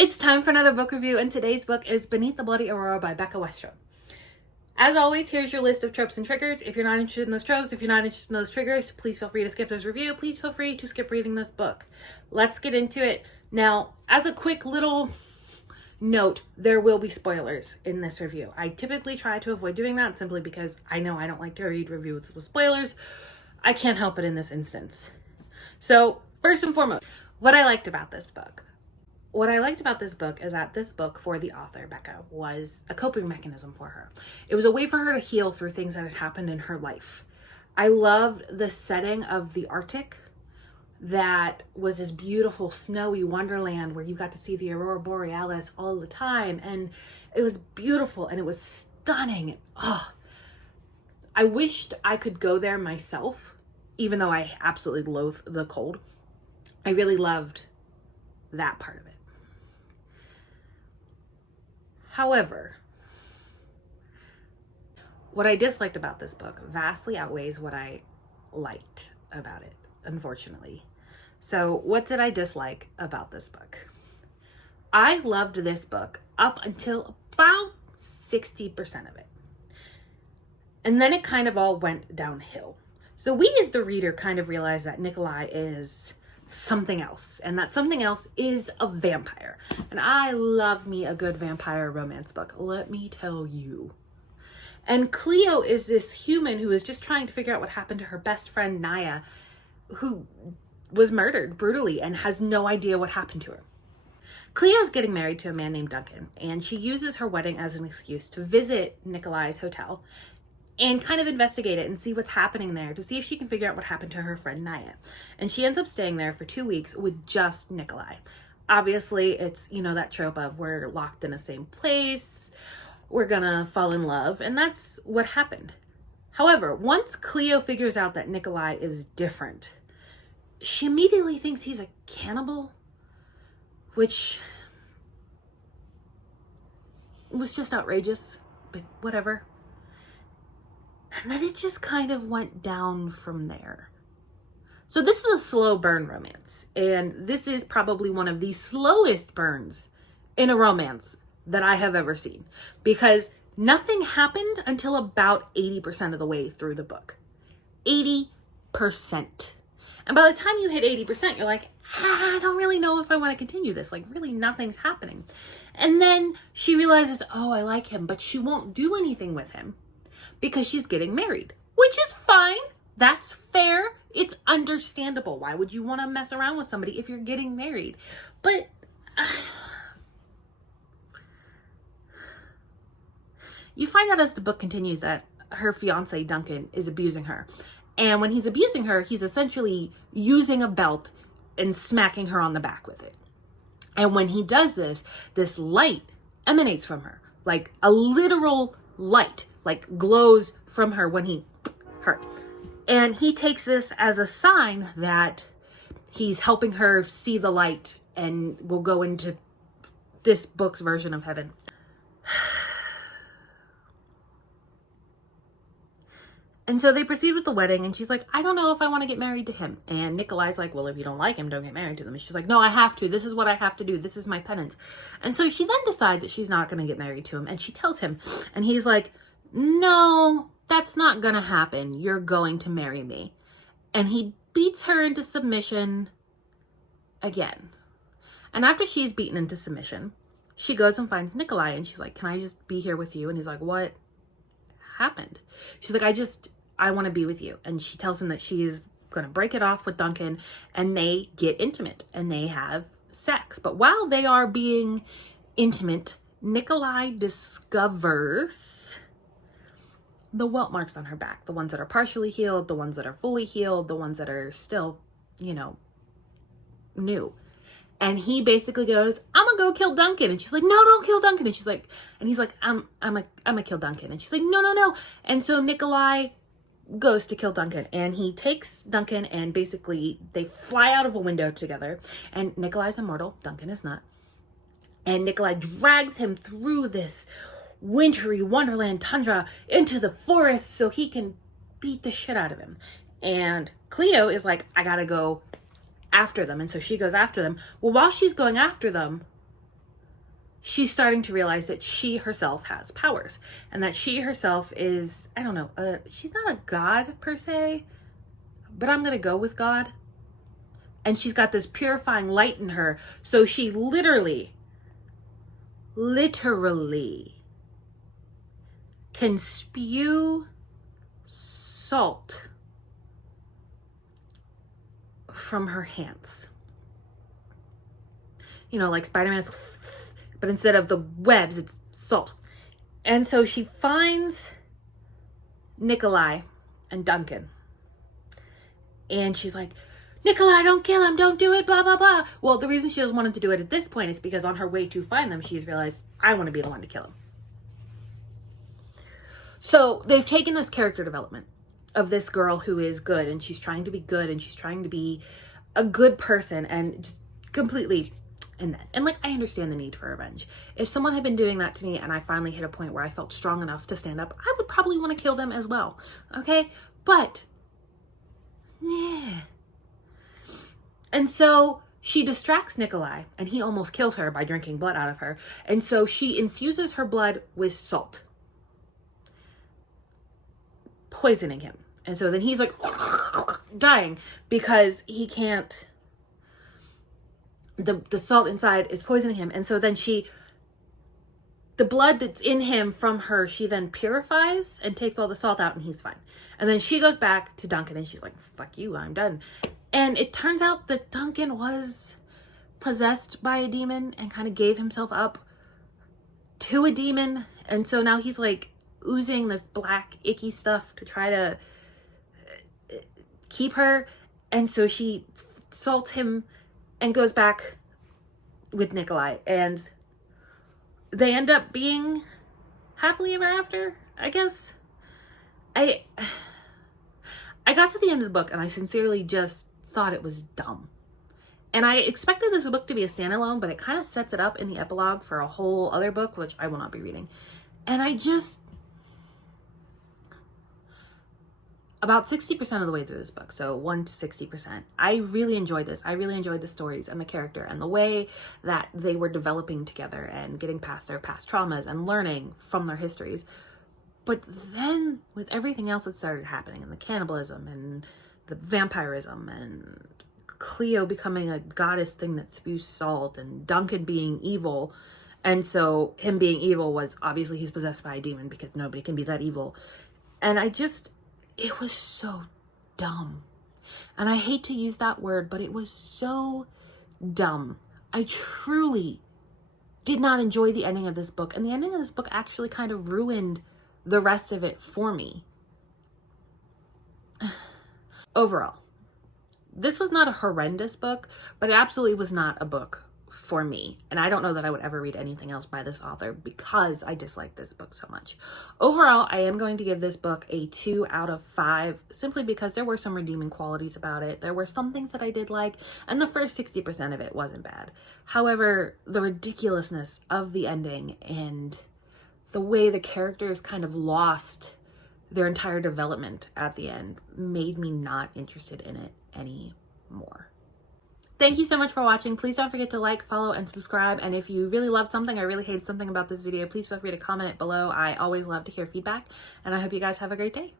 It's time for another book review, and today's book is Beneath the Bloody Aurora by Beka Westrop. As always, here's your list of tropes and triggers. If you're not interested in those tropes, if you're not interested in those triggers, please feel free to skip this review. Please feel free to skip reading this book. Let's get into it. Now, as a quick little note, there will be spoilers in this review. I typically try to avoid doing that simply because I know I don't like to read reviews with spoilers. I can't help it in this instance. So, first and foremost, what I liked about this book. What I liked about this book is that this book for the author, Beka, was a coping mechanism for her. It was a way for her to heal through things that had happened in her life. I loved the setting of the Arctic. That was this beautiful snowy wonderland where you got to see the Aurora Borealis all the time. And it was beautiful and it was stunning. Oh, I wished I could go there myself, even though I absolutely loathe the cold. I really loved that part of it. However, what I disliked about this book vastly outweighs what I liked about it, unfortunately. So what did I dislike about this book? I loved this book up until about 60% of it. And then it kind of all went downhill. So we as the reader kind of realize that Nikolai is something else, and that something else is a vampire. And I love me a good vampire romance book, let me tell you. And Cleo is this human who is just trying to figure out what happened to her best friend Naya, who was murdered brutally and has no idea what happened to her. Cleo's getting married to a man named Duncan, and she uses her wedding as an excuse to visit Nikolai's hotel and kind of investigate it and see what's happening there to see if she can figure out what happened to her friend Naya. And she ends up staying there for 2 weeks with just Nikolai. Obviously, it's, that trope of we're locked in the same place, we're gonna fall in love, and that's what happened. However, once Cleo figures out that Nikolai is different, she immediately thinks he's a cannibal, which was just outrageous, but whatever. And then it just kind of went down from there. So this is a slow burn romance. And this is probably one of the slowest burns in a romance that I have ever seen. Because nothing happened until about 80% of the way through the book. 80%. And by the time you hit 80%, you're like, I don't really know if I want to continue this. Like, really, nothing's happening. And then she realizes, oh, I like him, but she won't do anything with him because she's getting married, which is fine. That's fair. It's understandable. Why would you want to mess around with somebody if you're getting married? But you find out as the book continues that her fiance, Duncan, is abusing her. And when he's abusing her, he's essentially using a belt and smacking her on the back with it. And when he does this, this light emanates from her, like a literal light, like glows from her when he hurt. And he takes this as a sign that he's helping her see the light and will go into this book's version of heaven. And so they proceed with the wedding, and she's like, I don't know if I want to get married to him. And Nikolai's like, well, if you don't like him, don't get married to them. And she's like, no, I have to. This is what I have to do. This is my penance. And so she then decides that she's not going to get married to him. And she tells him, and he's like, no, that's not going to happen. You're going to marry me. And he beats her into submission again. And after she's beaten into submission, she goes and finds Nikolai, and she's like, can I just be here with you? And he's like, what happened? She's like, I want to be with you. And she tells him that she is going to break it off with Duncan, and they get intimate and they have sex. But while they are being intimate, Nikolai discovers the welt marks on her back, the ones that are partially healed, the ones that are fully healed, the ones that are still, new. And he basically goes, I'm gonna go kill Duncan. And she's like, no, don't kill Duncan. And she's like, and he's like, I'm gonna kill Duncan. And she's like, no. And so Nikolai goes to kill Duncan, and he takes Duncan, and basically they fly out of a window together. And Nikolai's immortal, Duncan is not. And Nikolai drags him through this wintry wonderland tundra into the forest so he can beat the shit out of him. And Cleo is like, I gotta go after them. And so she goes after them. Well, while she's going after them, she's starting to realize that she herself has powers and that she herself is, I don't know, she's not a god per se, but I'm going to go with God. And she's got this purifying light in her. So she literally can spew salt from her hands. You know, like Spider-Man, but instead of the webs, it's salt. And so she finds Nikolai and Duncan. And she's like, Nikolai, don't kill him, don't do it, blah, blah, blah. Well, the reason she doesn't want him to do it at this point is because on her way to find them, she's realized, I want to be the one to kill him. So they've taken this character development of this girl who is good, and she's trying to be good, and she's trying to be a good person, and just completely in that. And like, I understand the need for revenge. If someone had been doing that to me and I finally hit a point where I felt strong enough to stand up, I would probably want to kill them as well. Okay? But, yeah. And so she distracts Nikolai, and he almost kills her by drinking blood out of her. And so she infuses her blood with salt, poisoning him. And so then he's like dying because he can't, the salt inside is poisoning him. And so then the blood that's in him from her, she then purifies and takes all the salt out, and he's fine. And then she goes back to Duncan and she's like, fuck you, I'm done. And it turns out that Duncan was possessed by a demon and kind of gave himself up to a demon. And so now he's like oozing this black, icky stuff to try to keep her. And so she salts him and goes back with Nikolai. And they end up being happily ever after, I guess. I got to the end of the book and I sincerely just thought it was dumb. And I expected this book to be a standalone, but it kind of sets it up in the epilogue for a whole other book, which I will not be reading. And I just, about 60% of the way through this book, so 1 to 60%, I really enjoyed this. I really enjoyed the stories and the character and the way that they were developing together and getting past their past traumas and learning from their histories. But then with everything else that started happening, and the cannibalism and the vampirism and Cleo becoming a goddess thing that spews salt and Duncan being evil. And so him being evil was obviously he's possessed by a demon because nobody can be that evil. And it was so dumb. And I hate to use that word, but it was so dumb. I truly did not enjoy the ending of this book. And the ending of this book actually kind of ruined the rest of it for me. Overall, this was not a horrendous book, but it absolutely was not a book for me. And I don't know that I would ever read anything else by this author because I dislike this book so much. Overall, I am going to give this book a 2 out of 5, simply because there were some redeeming qualities about it. There were some things that I did like, and the first 60% of it wasn't bad. However, the ridiculousness of the ending and the way the characters kind of lost their entire development at the end made me not interested in it anymore. Thank you so much for watching. Please don't forget to like, follow, and subscribe. And if you really loved something or really hated something about this video, please feel free to comment it below. I always love to hear feedback, and I hope you guys have a great day.